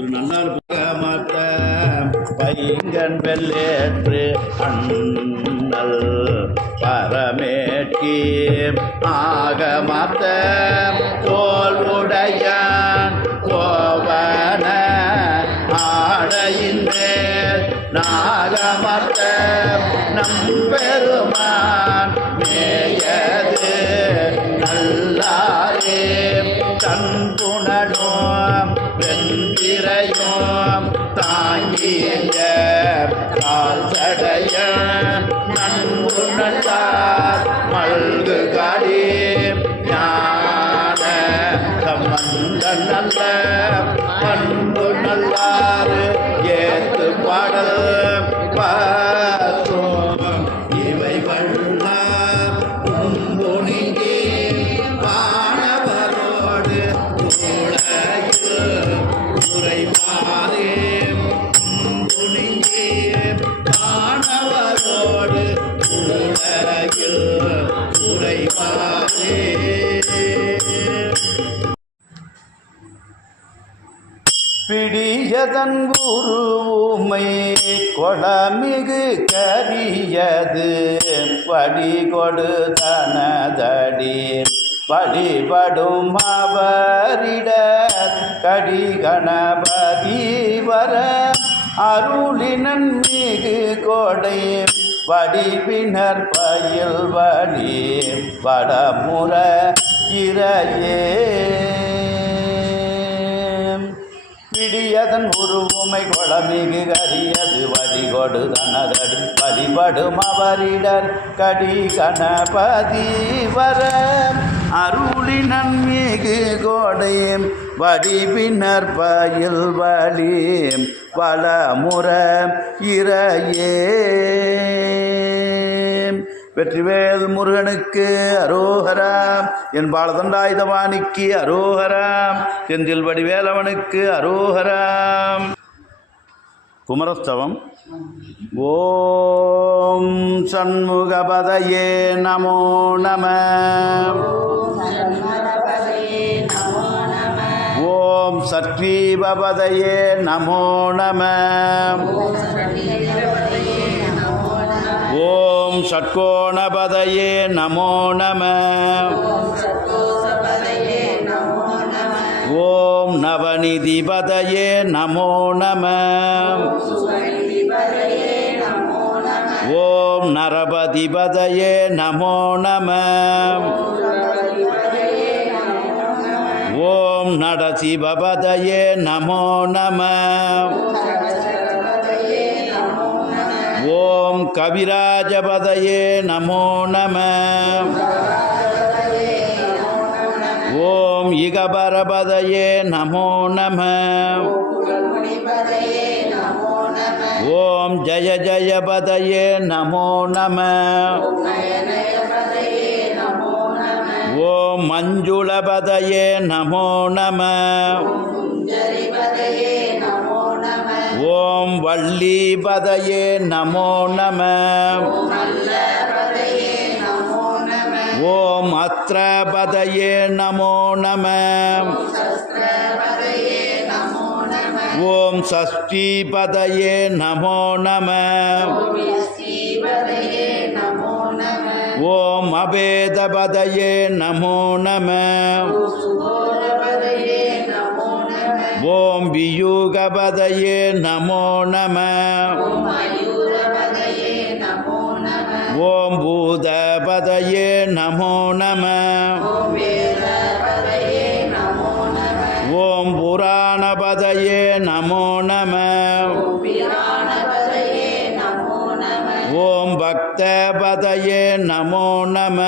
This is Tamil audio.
திரு நன்னார் மத்த பைங்கன் வெள்ளேற்று அண்ணல் பரமேற்றி ஆகமத்த தோல்வுடையான் கோவன ஆடையின் மேல் நாகமத்த நம்பெருமான் மேயது நல்லாரே. தன்புணனும் la la la பிடியதன் குருவுமை கொடமிகு கரியது. படிகொடு தனதடி வழிபடும் அவரிட கடிகணபதி வர அருளினன் மிகு கொடை. வடிபினர் பயில் வழி வடமுற இரையே பிடியதன் உருவுமை குளமிகு கரியது வழிகொடு தனதடி வழிபடும் அவரிடர் கடி கணபதி வர அருளி நன்மிகு கோடையும் வடிபின்னர் பயில் வழியும் பல வளமுற இறையே. வெற்றிவேல் முருகனுக்கு அரோஹராம். என் பாலதண்டாயுதவாணிக்கு அரோகராம் செந்தில் வடிவேலவனுக்கு அரோகராம் குமரஸ்தவம். ஓம் சண்முகபதயே நமோ நம. ஓம் சத்வீபபதயே நமோ நம. ஓம் ஷட்கோணபதையே நமோ நம. ஓம் நவநிதிபதையே நமோ நம. ஓம் நரபதிபதையே நமோ நம. ஓம் நடசிபபதையே நமோ நம. ஓம் கவிராஜபதயே நமோ நம ஓம் இகபரபதயே நமோ நம ஓம் ஜய ஜயபதயே நமோ நம ஓம் மஞ்சுளபதயே நமோ நம ஓம் வள்ளீபதயே நமோ நம. ஓம் அத்ரபதயே நமோ நம. ஓம் சஷ்டிபதையே நமோ நம. ஓம் அபேதபதையே நமோ நம. ஓம் வியூகபதயே நமோ நம. ஓம் பூதபதயே நமோ நம. ஓம் புராணபதயே நமோ நம. ஓம் பக்தபதயே நமோ நம.